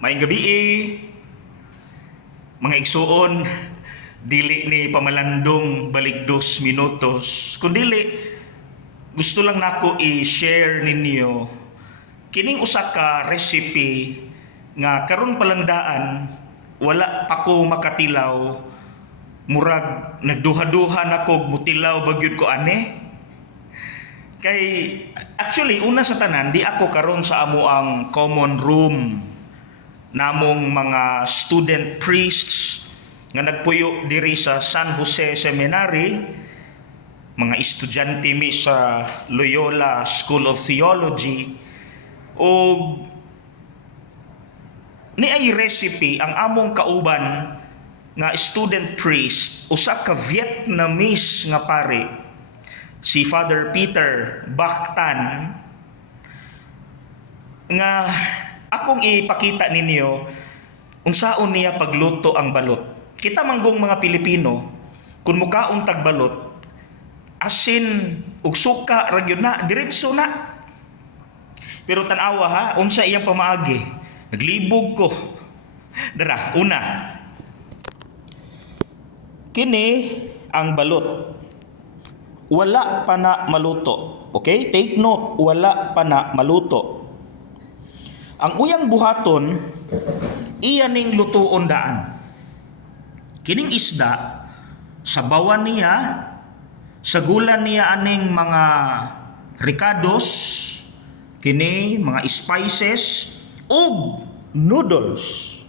Maayong gabi mga igsuon, dili ni pamalandong balik 2 minutos. Kung dili, gusto lang nako i-share ninyo kining usa ka recipe nga karon palandaan wala pa ko makatilaw, murag nagduha-duha nako mutilaw bagyud ko ani. Kay actually una sa tanan di ako karon sa amo ang common room namong mga student priests nga nagpuyo diri sa San Jose Seminary, mga estudyante mi sa Loyola School of Theology, o ni ay recipe ang among kauban nga student priest, usa ka Vietnamese nga pare, si Father Peter Bactan, nga akong ipakita ninyo unsaon niya pagluto ang balot. Kita manggong mga Pilipino, kung mukaon tag balot, asin ug suka ra gyud na, diretso na. Pero tanawa ha, unsa iyang pamaagi? Naglibog ko. Dara, una. Kini ang balot. Wala pa na maluto. Okay? Take note, wala pa na maluto. Ang uyang buhaton, iyaning lutuon daan. Kining isda, sabawan niya, sagulan niya aning mga ricados, kini mga spices, ug noodles.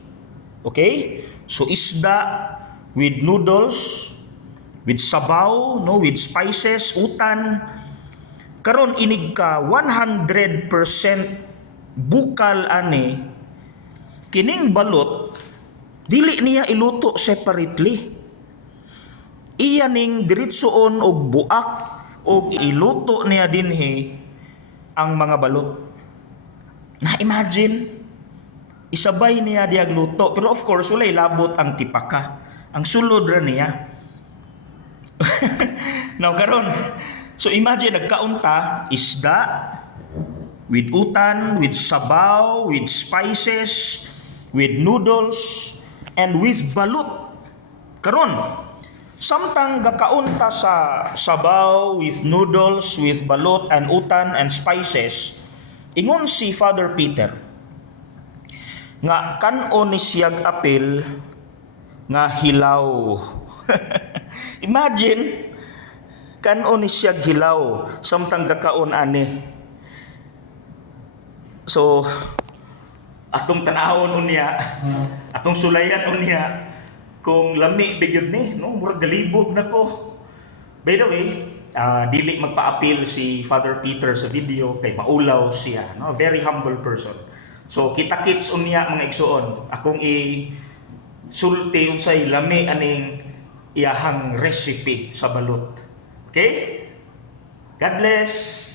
Okay? So isda with noodles, with sabaw, no, with spices, utan. Karon inig ka 100% bukal ani, kining balot dili niya iluto separately. Iya ning diretsoon og buak og iluto niya dinhi ang mga balot. Na imagine isabay niya diag luto, pero of course walay labot ang tipaka. Ang sulod ra niya. Now karon, so imagine nagkaunta isda with utan, with sabaw, with spices, with noodles, and with balut. Karon, samtang gakaunta sa sabaw, with noodles, with balut, and utan, and spices, ingon si Father Peter, nga kanon ni siyag apil, nga hilaw. Imagine, kanon ni siyag hilaw, samtang gakaon ani. So, atong tanahon unya, atong sulayan unya, kung lami bigyod ni, no, murag galibog nako. By the way, dili magpa-appeal si Father Peter sa video kay maulaw siya, no, very humble person. So kita-kits unya mga igsuon, akong sulti unsay lami aning iyahang recipe sa balot. Okay? God bless.